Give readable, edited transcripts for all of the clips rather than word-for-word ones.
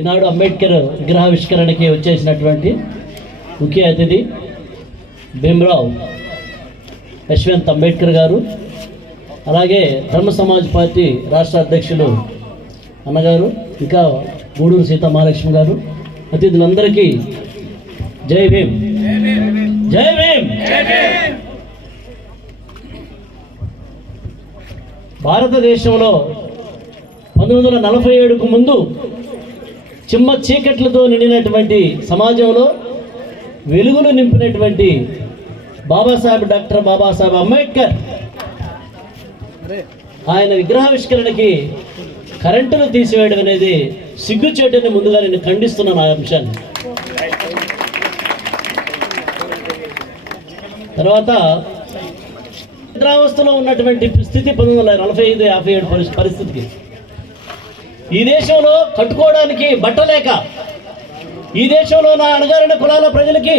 ఈనాడు అంబేద్కర్ విగ్రహావిష్కరణకి వచ్చేసినటువంటి ముఖ్య అతిథి భీమ్రావ్ యశ్వంత్ అంబేద్కర్ గారు, అలాగే ధర్మ సమాజ్ పార్టీ రాష్ట్ర అధ్యక్షులు అన్నగారు, ఇంకా గూడూరు సీతా మహాలక్ష్మి గారు, అతిథులందరికీ జై భీమ్, జై భీమ్. భారతదేశంలో 1947కు ముందు చిమ్మ చీకట్లతో నిండినటువంటి సమాజంలో వెలుగులు నింపినటువంటి డాక్టర్ బాబాసాహెబ్ అంబేద్కర్ ఆయన విగ్రహావిష్కరణకి కరెంటును తీసివేయడం అనేది సిగ్గుచేటని ముందుగా నేను ఖండిస్తున్నాను ఆ అంశాన్ని. తర్వాత నిద్రావస్థలో ఉన్నటువంటి స్థితి 1945-57 పరిస్థితికి, ఈ దేశంలో కట్టుకోవడానికి బట్టలేక, ఈ దేశంలో నా అణగారిన కులాల ప్రజలకి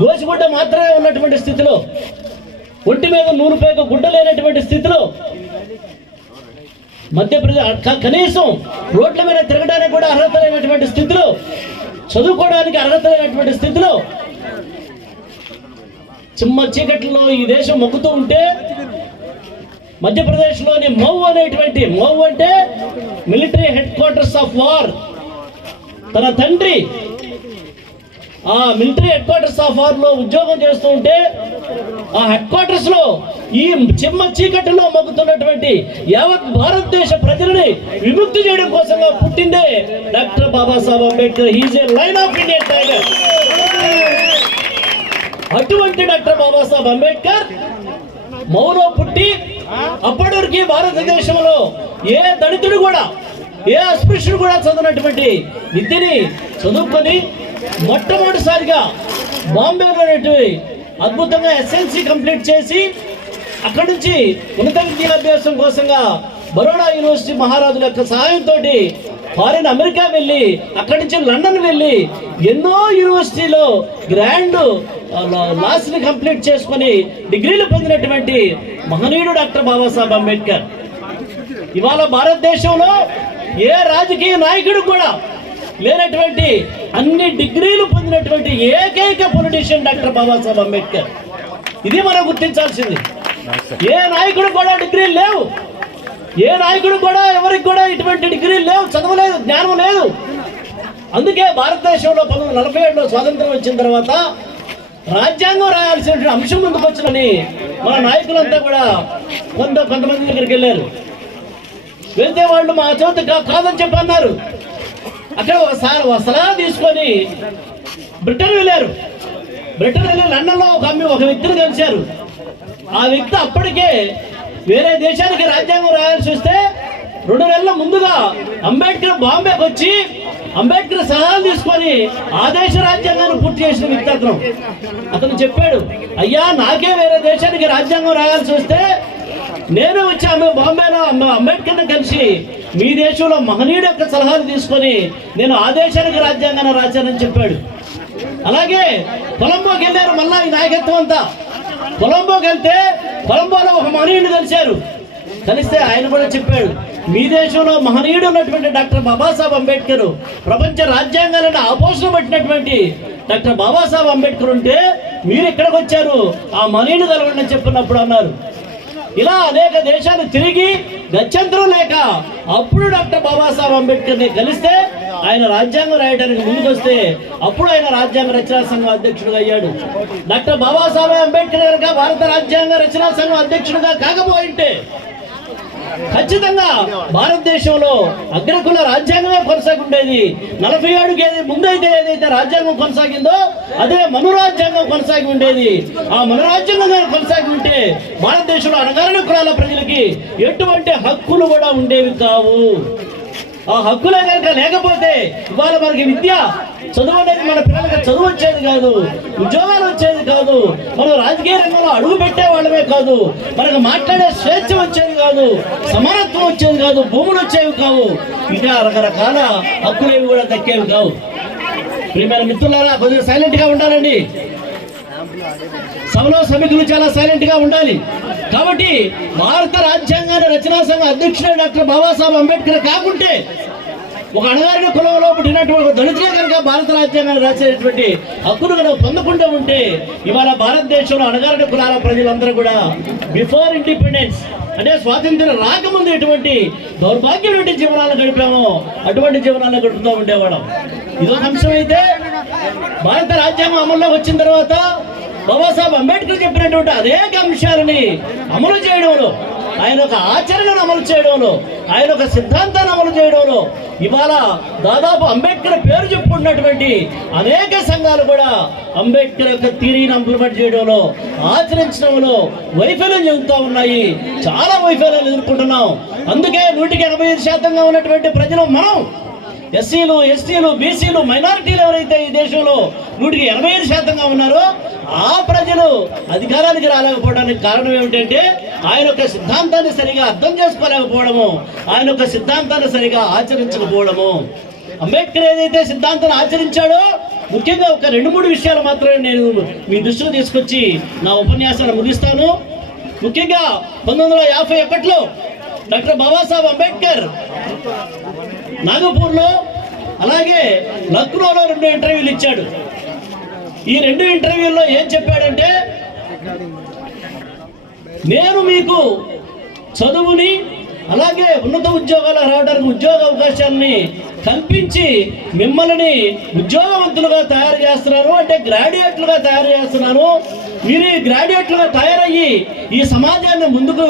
గోచిగుడ్డ మాత్రమే ఉన్నటువంటి స్థితిలో, ఒంటి మీద నూలుపేక గుడ్డ లేనటువంటి స్థితిలో, మధ్యప్రదేశ్ కనీసం రోడ్ల మీద తిరగడానికి కూడా అర్హత లేనటువంటి స్థితిలో, చదువుకోవడానికి అర్హత లేనటువంటి స్థితిలో చిమ్మ చీకట్లో ఈ దేశం మొక్కుతూ ఉంటే, మధ్యప్రదేశ్లోని మౌ అంటే military head quarters of war, తన తండ్రి ఆ military head quarters of war లో ఉద్యోగం చేస్తూ ఉంటే, ఆ హెడ్ క్వార్టర్స్ లో ఈ చిమ్మ చీకటిలో మొక్కుతున్నటువంటి యావత్ భారతదేశ ప్రజలని విముక్తి చేయడం కోసంగా పుట్టిందే doctor Babasaheb Ambedkar. He's a lion of Indian tiger. అటువంటి డాక్టర్ బాబాసాహెబ్ అంబేద్కర్ మౌలో పుట్టి అప్పటి వరకు భారతదేశంలో ఏ దళితుడు కూడా, ఏ అస్పృశ్యుడు కూడా చదివినటువంటి విద్యని చదువుకొని మొట్టమొదటిసారిగా బాంబేలో అద్భుతంగా ఎస్ఎల్సి కంప్లీట్ చేసి అక్కడి నుంచి ఉన్నత విద్యాభ్యాసం కోసంగా బరోడా యూనివర్సిటీ మహారాజుల యొక్క సహాయంతో ఫారిన్ అమెరికా వెళ్ళి, అక్కడి నుంచి లండన్ వెళ్ళి ఎన్నో యూనివర్సిటీలో గ్రాండ్ లాస్ని కంప్లీట్ చేసుకొని డిగ్రీలు పొందినటువంటి మహనీయుడు డాక్టర్ బాబాసాహెబ్ అంబేద్కర్. ఇవాళ భారతదేశంలో ఏ రాజకీయ నాయకుడు కూడా లేనటువంటి అన్ని డిగ్రీలు పొందినటువంటి ఏకైక పొలిటీషియన్ డాక్టర్ బాబాసాహెబ్ అంబేద్కర్. ఇది మనం గుర్తించాల్సింది. ఏ నాయకుడు కూడా డిగ్రీలు లేవు, ఏ నాయకుడు కూడా ఎవరికి కూడా ఇటువంటి డిగ్రీలు లేవు, చదవలేదు, జ్ఞానం లేదు. అందుకే భారతదేశంలో 1947లో స్వాతంత్రం వచ్చిన తర్వాత రాజ్యాంగం రాయాల్సినటువంటి అంశం ముందుకు వచ్చినని మన నాయకులంతా కూడా కొంతమంది దగ్గరికి వెళ్ళారు. వెళ్తే వాళ్ళు మా చోటు కాదని చెప్పి అన్నారు. అక్కడ ఒక సలహా తీసుకొని బ్రిటన్ వెళ్ళారు. బ్రిటన్ వెళ్ళి లండన్లో ఒక వ్యక్తిని కలిశారు. ఆ వ్యక్తి అప్పటికే వేరే దేశానికి రాజ్యాంగం రాయాల్సి వస్తే 2 నెలల ముందుగా అంబేద్కర్ బాంబేకి వచ్చి అంబేద్కర్ సలహాలు తీసుకొని ఆ దేశ రాజ్యాంగాన్ని పూర్తి చేసిన వ్యక్తి అతను చెప్పాడు, అయ్యా నాకే వేరే దేశానికి రాజ్యాంగం రాయాల్సి వస్తే నేను వచ్చి బాంబేలో అంబేద్కర్ని కలిసి మీ దేశంలో మహనీయుడు యొక్క సలహాలు తీసుకొని నేను ఆ దేశానికి రాజ్యాంగాన్ని రాశానని చెప్పాడు. అలాగే కొలంబోకి వెళ్ళారు. మళ్ళా ఈ నాయకత్వం అంతా కొలంబోకి వెళ్తే కొలంబోలో ఒక మహనీయుడిని కలిస్తే ఆయన కూడా చెప్పాడు, మీ దేశంలో మహనీయుడు ఉన్నటువంటి డాక్టర్ బాబాసాహెబ్ అంబేద్కర్, ప్రపంచ రాజ్యాంగాలను ఆపోషణ పట్టినటువంటి డాక్టర్ బాబాసాహెబ్ అంబేద్కర్ ఉంటే మీరు ఎక్కడికి వచ్చారు, ఆ మహనీయుడు కలవండి అని చెప్పినప్పుడు అన్నారు. ఇలా అనేక దేశాలు తిరిగి గత్యంతరం లేక అప్పుడు డాక్టర్ బాబాసాహెబ్ అంబేద్కర్ని కలిస్తే ఆయన రాజ్యాంగం రాయడానికి ముందుకు వస్తే అప్పుడు ఆయన రాజ్యాంగ రచనా సంఘం అధ్యక్షుడిగా అయ్యాడు. డాక్టర్ బాబాసాహెబ్ అంబేద్కర్ కనుక భారత రాజ్యాంగ రచనా సంఘం అధ్యక్షుడిగా కాకపోయింటే ఖచ్చితంగా భారతదేశంలో అగ్రకుల రాజ్యాంగమే కొనసాగి ఉండేది. 47కి ముందైతే ఏదైతే రాజ్యాంగం కొనసాగిందో అదే మనురాజ్యాంగం కొనసాగి ఉండేది. ఆ మనురాజ్యాంగం కొనసాగి ఉంటే భారతదేశంలో అణగారిన కులాల ప్రజలకి ఎటువంటి హక్కులు కూడా ఉండేవి కావు. ఆ హక్కులే కనుక లేకపోతే ఇవాళ మనకి విద్య, చదువు అనేది మన పిల్లలకి చదువు వచ్చేది కాదు, ఉద్యోగాలు వచ్చేది కాదు, మనం రాజకీయ రంగంలో అడుగు పెట్టే వాళ్ళమే కాదు, మనకు మాట్లాడే స్వేచ్ఛ వచ్చేది కాదు, సమానత్వం వచ్చేది కాదు, భూములు వచ్చేవి కావు, ఇంకా రకరకాల హక్కులేవి కూడా దక్కేవి కావు. ప్రియమైన మిత్రులారా, కొద్దిగా సైలెంట్గా ఉండాలండి. సభలో సభ్యులు చాలా సైలెంట్ గా ఉండాలి. కాబట్టి భారత రాజ్యాంగాన్ని రచనా సంఘ అధ్యక్షుడు డాక్టర్ బాబాసాహెబ్ అంబేద్కర్ కాకుంటే ఒక అణగారిన కులంలో పుట్టినటువంటి దళితులే కనుక భారత రాజ్యాంగాన్ని రాసేటువంటి హక్కును కనుక పొందకుండా ఉంటే ఇవాళ భారతదేశంలో అణగారిన కులాల ప్రజలందరూ కూడా బిఫోర్ ఇండిపెండెన్స్ అంటే స్వాతంత్ర్యం రాకముందు ఎటువంటి దౌర్భాగ్యమైన జీవనాలు గడిపామో అటువంటి జీవనాలు గడుపుతూ ఉండేవాళ్ళం. ఇదొక అంశం అయితే భారత రాజ్యాంగం అమల్లోకి వచ్చిన తర్వాత బాబాసాహెబ్ అంబేద్కర్ చెప్పినటువంటి అనేక అంశాలని అమలు చేయడంలో, ఆయన ఒక ఆచరణను అమలు చేయడంలో, ఆయన ఒక సిద్ధాంతాన్ని అమలు చేయడంలో ఇవాళ దాదాపు అంబేద్కర్ పేరు చెప్పుకున్నటువంటి అనేక సంఘాలు కూడా అంబేద్కర్ యొక్క థియరీని ఇంప్లిమెంట్ చేయడంలో, ఆచరించడంలో వైఫల్యం చెందుతూ ఉన్నాయి. చాలా వైఫల్యాలు ఎదుర్కొంటున్నాం. అందుకే 185% ఉన్నటువంటి ప్రజలు మనం ఎస్సీలు, ఎస్టీలు, బీసీలు, మైనారిటీలు ఎవరైతే ఈ దేశంలో 185% ఉన్నారో ఆ ప్రజలు అధికారానికి రాలేకపోవడానికి కారణం ఏమిటంటే ఆయన యొక్క సిద్ధాంతాన్ని సరిగా అర్థం చేసుకోలేకపోవడము, ఆయన యొక్క సిద్ధాంతాన్ని సరిగా ఆచరించకపోవడము. అంబేద్కర్ ఏదైతే సిద్ధాంతాన్ని ఆచరించాడో ముఖ్యంగా ఒక 2-3 విషయాలు మాత్రమే నేను మీ దృష్టిలో తీసుకొచ్చి నా ఉపన్యాసాన్ని ముగిస్తాను. ముఖ్యంగా 1951లో డాక్టర్ బాబాసాహెబ్ అంబేద్కర్ నాగపూర్లో అలాగే లక్నోలో 2 ఇంటర్వ్యూలు ఇచ్చాడు. ఈ 2 ఇంటర్వ్యూల్లో ఏం చెప్పాడంటే, నేను మీకు చదువుని అలాగే ఉన్నత ఉద్యోగాలు రావడానికి ఉద్యోగ అవకాశాలని కల్పించి మిమ్మల్ని ఉద్యోగవంతులుగా తయారు చేస్తున్నాను, అంటే గ్రాడ్యుయేట్లుగా తయారు చేస్తున్నాను. మీరు ఈ గ్రాడ్యుయేట్లుగా తయారయ్యి ఈ సమాజాన్ని ముందుకు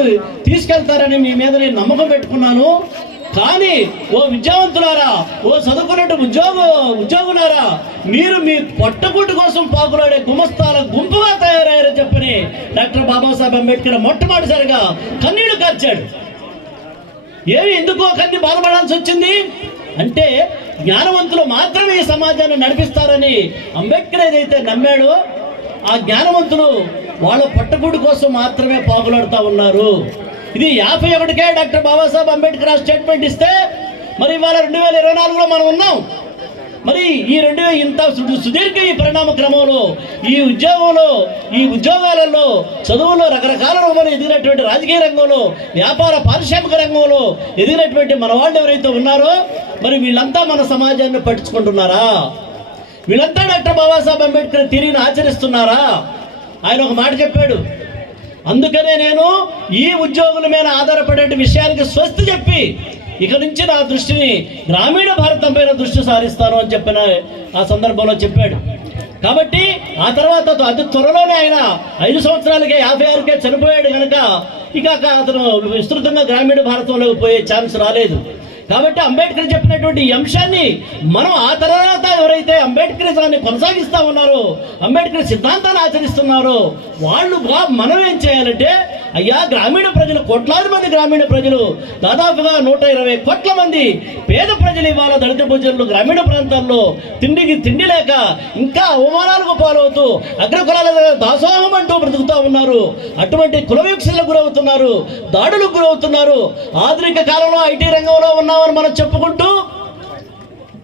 తీసుకెళ్తారని మీ మీద నేను నమ్మకం పెట్టుకున్నాను. కానీ ఓ విద్యావంతులారా, ఓ చదువుకున్నట్టు ఉద్యోగులారా, మీరు మీ పొట్టగుడ్డు కోసం పాకులాడే గుమస్తాల గుంపుగా తయారయ్యారని చెప్పని డాక్టర్ బాబాసాహెబ్ అంబేద్కర్ మొట్టమొదటిసారిగా కన్నీళ్లు కార్చాడు. ఎందుకో కన్ని బాధపడాల్సి వచ్చింది అంటే జ్ఞానవంతులు మాత్రమే ఈ సమాజాన్ని నడిపిస్తారని అంబేద్కర్ ఏదైతే నమ్మాడో ఆ జ్ఞానవంతులు వాళ్ళ పట్టగుడు కోసం మాత్రమే పాకులాడుతూ ఉన్నారు. ఇది 51కే డాక్టర్ బాబాసాహెబ్ అంబేద్కర్ ఆ స్టేట్మెంట్ ఇస్తే మరి ఇవాళ 2024లో మనం ఉన్నాం. మరి ఈ ఇంత సుదీర్ఘ ఈ పరిణామ క్రమంలో ఈ ఉద్యోగాలలో చదువులో రకరకాల రంగంలో ఎదిగినటువంటి రాజకీయ రంగంలో, వ్యాపార పారిశ్రామిక రంగంలో ఎదిగినటువంటి మన వాళ్ళు ఎవరైతే ఉన్నారో మరి వీళ్ళంతా మన సమాజాన్ని పట్టించుకుంటున్నారా? వీళ్ళంతా డాక్టర్ బాబాసాహెబ్ అంబేద్కర్ థియరీని ఆచరిస్తున్నారా? ఆయన ఒక మాట చెప్పాడు, అందుకనే నేను ఈ ఉద్యోగుల మీద ఆధారపడే విషయానికి స్వస్తి చెప్పి ఇక నుంచి నా దృష్టిని గ్రామీణ భారతం పైన దృష్టి సారిస్తాను అని చెప్పిన ఆ సందర్భంలో చెప్పాడు. కాబట్టి ఆ తర్వాత అతి త్వరలోనే ఆయన 5 సంవత్సరాలకే 56కే చనిపోయాడు కనుక ఇక అతను విస్తృతంగా గ్రామీణ భారతంలోకి పోయే ఛాన్స్ రాలేదు. కాబట్టి అంబేద్కర్ చెప్పినటువంటి ఈ అంశాన్ని మనం ఆ తర్వాత ఎవరైతే అంబేద్కరిజాన్ని కొనసాగిస్తూ ఉన్నారో, అంబేద్కర్ సిద్ధాంతాన్ని ఆచరిస్తున్నారో వాళ్ళు మనం ఏం చేయాలంటే, అయ్యా గ్రామీణ ప్రజలు, కోట్లాది మంది గ్రామీణ ప్రజలు, దాదాపుగా 120 కోట్ల మంది పేద ప్రజలు ఇవాళ దళిత ప్రజలు గ్రామీణ ప్రాంతాల్లో తిండికి తిండి లేక ఇంకా అవమానాలకు పాలవుతూ అగ్రకులాల దాసోహం అంటూ బ్రతుకుతూ ఉన్నారు. అటువంటి కుల వివక్షలకు గురవుతున్నారు, దాడులకు గురవుతున్నారు. ఆధునిక కాలంలో ఐటీ రంగంలో ఉన్నామని మనం చెప్పుకుంటూ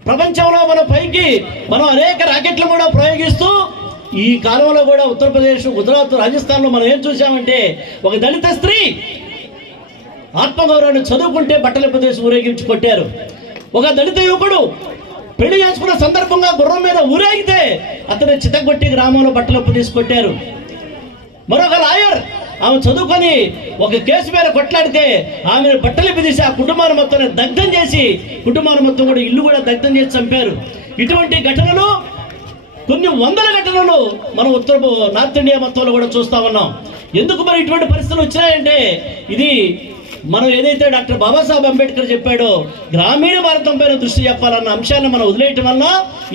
ప్రపంచంలో మన పైకి మనం అనేక రాకెట్లు కూడా ప్రయోగిస్తూ ఈ కాలంలో కూడా ఉత్తరప్రదేశ్, గుజరాత్, రాజస్థాన్లో మనం ఏం చూసామంటే ఒక దళిత స్త్రీ ఆత్మగౌరవాన్ని చదువుకుంటే బట్టల ప్రదేశ్ ఊరేగించి కొట్టారు. ఒక దళిత యువకుడు పెళ్లి చేసుకున్న సందర్భంగా గుర్రం మీద ఊరేగితే అతను చితగొట్టి గ్రామంలో బట్టల ప్రదేశ్ కొట్టారు. మరొక లాయర్ ఆమె చదువుకొని ఒక కేసు మీద కొట్లాడితే ఆమెను బట్టలు పిదిసి ఆ కుటుంబాన్ని మొత్తాన్ని దగ్ధం చేసి, కుటుంబాన్ని మొత్తం కూడా ఇల్లు కూడా దగ్ధం చేసి చంపారు. ఇటువంటి ఘటనలు కొన్ని వందల ఘటనలు మనం నార్త్ ఇండియా మొత్తంలో కూడా చూస్తా ఉన్నాం. ఎందుకు మరి ఇటువంటి పరిస్థితులు వచ్చినాయంటే ఇది మనం ఏదైతే డాక్టర్ బాబాసాహెబ్ అంబేద్కర్ చెప్పాడో గ్రామీణ భారతం పైన దృష్టి చెప్పాలన్న అంశాన్ని మనం వదిలేయటం వల్ల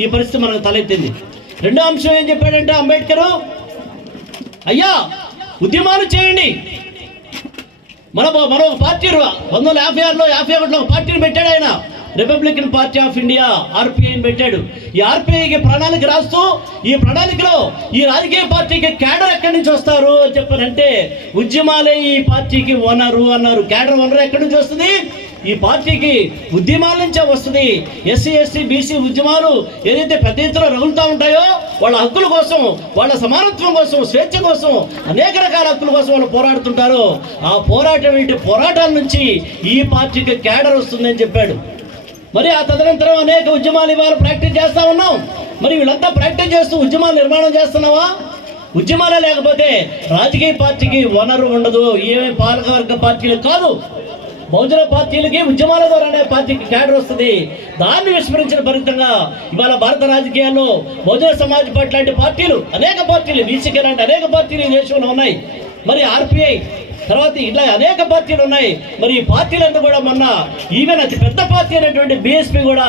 ఈ పరిస్థితి మనకు తలెత్తింది. రెండో అంశం ఏం చెప్పాడంటే అంబేద్కర్, అయ్యా ఉద్యమాలు చేయండి. మన పార్టీ 1956లో 51లో ఒక పార్టీని పెట్టాడు ఆయన, రిపబ్లికన్ పార్టీ ఆఫ్ ఇండియా, ఆర్పిఐని పెట్టాడు. ఈ ఆర్పిఐకి ప్రణాళిక రాస్తూ ఈ ప్రణాళికలో ఈ రాజకీయ పార్టీకి క్యాడర్ ఎక్కడి నుంచి వస్తారు అని చెప్పారంటే ఉద్యమాలే ఈ పార్టీకి ఓనరు అన్నారు. క్యాడర్ ఓనర్ ఎక్కడి నుంచి వస్తుంది? ఈ పార్టీకి ఉద్యమాల నుంచే వస్తుంది. ఎస్సీ ఎస్టీ బీసీ ఉద్యమాలు ఏదైతే పెద్ద ఎత్తున రగులుతూ ఉంటాయో వాళ్ళ హక్కుల కోసం, వాళ్ళ సమానత్వం కోసం, స్వేచ్ఛ కోసం, అనేక రకాల హక్కుల కోసం వాళ్ళు పోరాడుతుంటారు. ఆ పోరాటాల నుంచి ఈ పార్టీకి క్యాడర్ వస్తుందని చెప్పాడు. మరి ఆ తదనంతరం అనేక ఉద్యమాలు ఇవాళ ప్రాక్టీస్ చేస్తా ఉన్నాం. మరి వీళ్ళంతా ప్రాక్టీస్ చేస్తూ ఉద్యమాలు నిర్మాణం చేస్తున్నావా? ఉద్యమాలే లేకపోతే రాజకీయ పార్టీకి వనరు ఉండదు. ఏమే పాలకవర్గ పార్టీలు కాదు, బహుజన పార్టీలకి ఉద్యమాల ద్వారానే పార్టీకి క్యాడర్ వస్తుంది. దాన్ని విస్మరించిన ఫలితంగా ఇవాళ భారత రాజకీయాల్లో బహుజన సమాజ్ పార్టీ లాంటి పార్టీలు, అనేక పార్టీలు, బీసీకే లాంటి అనేక పార్టీలు ఈ దేశంలో ఉన్నాయి. మరి ఆర్పిఐ తర్వాత ఇట్లా అనేక పార్టీలు ఉన్నాయి. మరి ఈ పార్టీలన్నీ కూడా మొన్న ఈవెన్ అతి పెద్ద పార్టీ అయినటువంటి బీఎస్పీ కూడా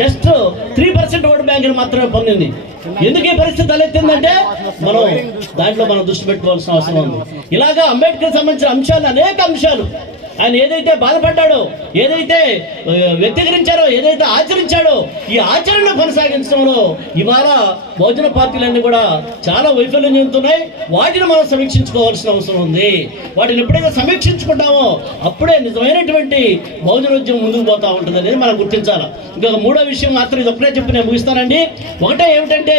జస్ట్ 3% ఓటు బ్యాంకులు మాత్రమే పొందింది. ఎందుకు ఈ పరిస్థితి తలెత్తిందంటే మనం దృష్టి పెట్టుకోవాల్సిన అవసరం ఉంది. ఇలాగా అంబేద్కర్ సంబంధించిన అంశాలు, అనేక అంశాలు ఆయన ఏదైతే బాధపడ్డాడో, ఏదైతే వ్యక్తీకరించారో, ఏదైతే ఆచరించాడో, ఈ ఆచరణ కొనసాగించడంలో ఇవాళ బహుజన పార్టీలన్నీ కూడా చాలా వైఫల్యం చెందుతున్నాయి. వాటిని మనం సమీక్షించుకోవాల్సిన అవసరం ఉంది. వాటిని ఎప్పుడైతే సమీక్షించుకుంటామో అప్పుడే నిజమైనటువంటి బహుజనోద్యమం ముందుకు పోతూ ఉంటుంది అనేది మనం గుర్తించాలి. ఇంకొక మూడో విషయం మాత్రం ఇది ఒక్కటే చెప్పి నేను ముగిస్తానండి. ఒకటే ఏమిటంటే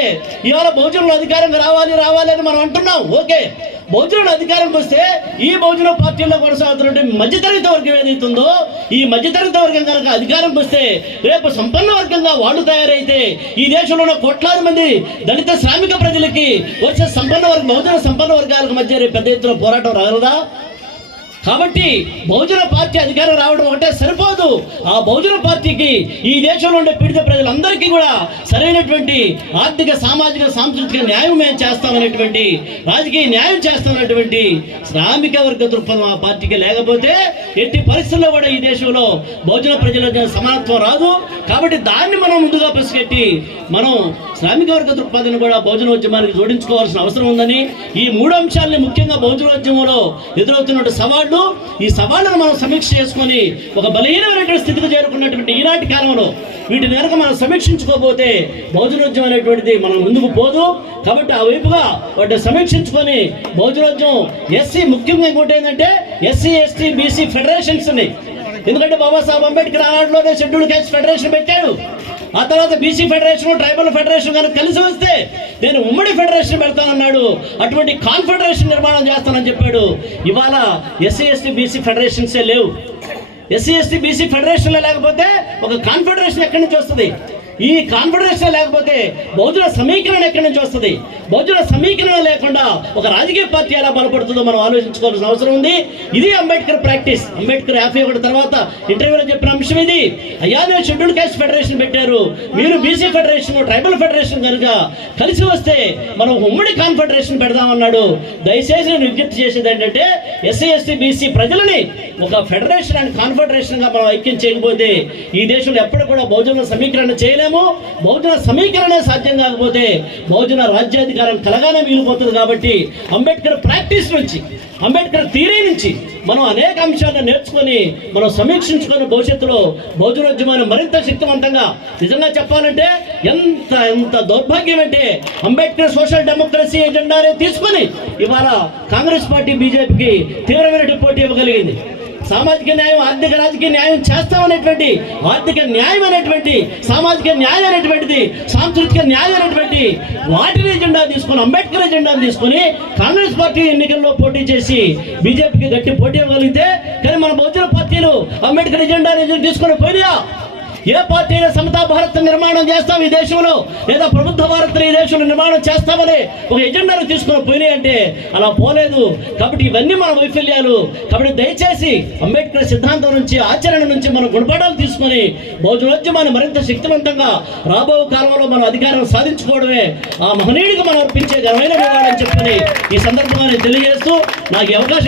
ఇవాళ బహుజనులు అధికారంగా రావాలి అని మనం అంటున్నాం. ఓకే, బహుజనుల అధికారంకి వస్తే ఈ బహుజన పార్టీల్లో కొనసాగుతున్నటువంటి మధ్యతరగతి వర్గం ఏదైతుందో, ఈ మధ్యతరగతి వర్గం కనుక అధికారంకి వస్తే రేపు సంపన్న వర్గంగా వాళ్ళు తయారైతే ఈ దేశంలో ఉన్న కోట్లాది మంది దళిత శ్రామిక ప్రజలకి వచ్చే బహుజన సంపన్న వర్గాలకు మధ్య రేపు పెద్ద ఎత్తున పోరాటం రాగలదా? కాబట్టి బహుజన పార్టీ అధికారం రావడం ఒకటే సరిపోదు. ఆ బహుజన పార్టీకి ఈ దేశంలో ఉండే పీడిత ప్రజలందరికీ కూడా సరైనటువంటి ఆర్థిక, సామాజిక, సాంస్కృతిక న్యాయం మేము చేస్తామనేటువంటి, రాజకీయ న్యాయం చేస్తామనేటువంటి శ్రామిక వర్గ దృక్పథం ఆ పార్టీకి లేకపోతే ఎట్టి పరిస్థితుల్లో కూడా ఈ దేశంలో బహుజన ప్రజల సమానత్వం రాదు. కాబట్టి దాన్ని మనం ముందుగా పసిగట్టి మనం శ్రామిక వర్గ దృక్పథాన్ని కూడా బహుజనోద్యమానికి జోడించుకోవాల్సిన అవసరం ఉందని, ఈ మూడు అంశాలని ముఖ్యంగా బహుజనోద్యమంలో ఎదురవుతున్న సవాళ్ళు, ఈ సవాళ్ళను మనం సమీక్ష చేసుకొని ఒక బలహీనమైనటువంటి స్థితికి చేరుకున్నటువంటి ఈనాటి కాలంలో వీటిని కనుక మనం సమీక్షించుకోకపోతే బహుజనోద్యమం అనేటువంటిది మనం ముందుకు పోదు. కాబట్టి ఆ వైపుగా వాటిని సమీక్షించుకొని బహుజనోద్యమం ఎస్సీ, ముఖ్యంగా ఇంకోటి ఏంటంటే ఎస్సీ, ఎస్టీ, బీసీ ఫెడరేషన్స్ ఉన్నాయి. ఎందుకంటే బాబాసాహెబ్ అంబేద్కర్ ఆనాడులోనే షెడ్యూల్డ్ క్యాస్ట్ ఫెడరేషన్ పెట్టాడు. ఆ తర్వాత బీసీ ఫెడరేషన్, ట్రైబల్ ఫెడరేషన్ కనుక కలిసి వస్తే నేను ఉమ్మడి ఫెడరేషన్ పెడతానన్నాడు. అటువంటి కాన్ఫెడరేషన్ నిర్మాణం చేస్తానని చెప్పాడు. ఇవాళ ఎస్సీ, ఎస్టీ, బీసీ ఫెడరేషన్సే లేవు. ఎస్సీ, ఎస్టీ, బీసీ ఫెడరేషన్లో లేకపోతే ఒక కాన్ఫెడరేషన్ ఎక్కడి నుంచి వస్తుంది? ఈ కాన్ఫెడరేషన్ లేకపోతే బహుజన సమీకరణ ఎక్కడి నుంచి వస్తుంది? బహుజన సమీకరణ లేకుండా ఒక రాజకీయ పార్టీ ఎలా బలపడుతుందో మనం ఆలోచించుకోవాల్సిన అవసరం ఉంది. ఇది అంబేద్కర్ ప్రాక్టీస్. అంబేద్కర్ 51 తర్వాత ఇంటర్వ్యూలో చెప్పిన అంశం ఇది. అయ్యా, నేను షెడ్యూల్డ్ క్యాస్ట్ ఫెడరేషన్ పెట్టారు, మీరు బీసీ ఫెడరేషన్, ట్రైబల్ ఫెడరేషన్ కనుక కలిసి వస్తే మనం ఉమ్మడి కాన్ఫెడరేషన్ పెడదామన్నాడు. దయచేసి నేను విజ్ఞప్తి చేసేది ఏంటంటే ఎస్సీ, ఎస్టీ, బీసీ ప్రజలని ఒక ఫెడరేషన్ అండ్ కాన్ఫెడరేషన్గా మనం ఐక్యం చేయకపోతే ఈ దేశంలో ఎప్పుడు కూడా బహుజన సమీకరణ చేయలేము. బహుజన సమీకరణ సాధ్యం కాకపోతే బహుజన రాజ్యాధికారం కలగానే మిగిలిపోతుంది. కాబట్టి అంబేద్కర్ ప్రాక్టీస్ నుంచి, అంబేద్కర్ థియరీ నుంచి మనం అనేక అంశాలను నేర్చుకొని మనం సమీక్షించుకొని భవిష్యత్తులో బహుజనోద్యమాన్ని మరింత శక్తివంతంగా, నిజంగా చెప్పాలంటే ఎంత దౌర్భాగ్యం అంటే అంబేద్కర్ సోషల్ డెమోక్రసీ ఎజెండానే తీసుకొని ఇవాళ కాంగ్రెస్ పార్టీ బీజేపీకి తీవ్రమైన పోటీ ఇవ్వగలిగింది. సామాజిక న్యాయం, ఆర్థిక, రాజకీయ న్యాయం చేస్తామనేటువంటి, ఆర్థిక న్యాయం అనేటువంటి, సామాజిక న్యాయం అనేటువంటిది, సాంస్కృతిక న్యాయం అనేటువంటి వాటిని ఎజెండా తీసుకొని, అంబేద్కర్ ఎజెండాను తీసుకొని కాంగ్రెస్ పార్టీ ఎన్నికల్లో పోటీ చేసి బీజేపీకి గట్టి పోటీ ఇవ్వగలిగితే, కానీ మన బహుజన పార్టీలు అంబేద్కర్ ఎజెండాను తీసుకొని పోయినా ఏ పార్టీ అయినా సమతా భారత్ నిర్మాణం చేస్తాం ఈ దేశంలో, లేదా ప్రభుత్వ భారత్ ఈ దేశంలో నిర్మాణం చేస్తామని ఒక ఎజెండాను తీసుకొని పోయినాయి అంటే అలా పోలేదు. కాబట్టి ఇవన్నీ మన వైఫల్యాలు. కాబట్టి దయచేసి అంబేద్కర్ సిద్ధాంతం నుంచి, ఆచరణ నుంచి మనం గుణపాఠాలు తీసుకొని బహుజనోద్యమాన్ని మరింత శక్తివంతంగా రాబో కాలంలో మనం అధికారం సాధించుకోవడమే ఆ మహనీయుడికి మనం అర్పించే ఘనమైన వివరాలని చెప్పని ఈ సందర్భంగా నేను తెలియజేస్తూ నాకు అవకాశం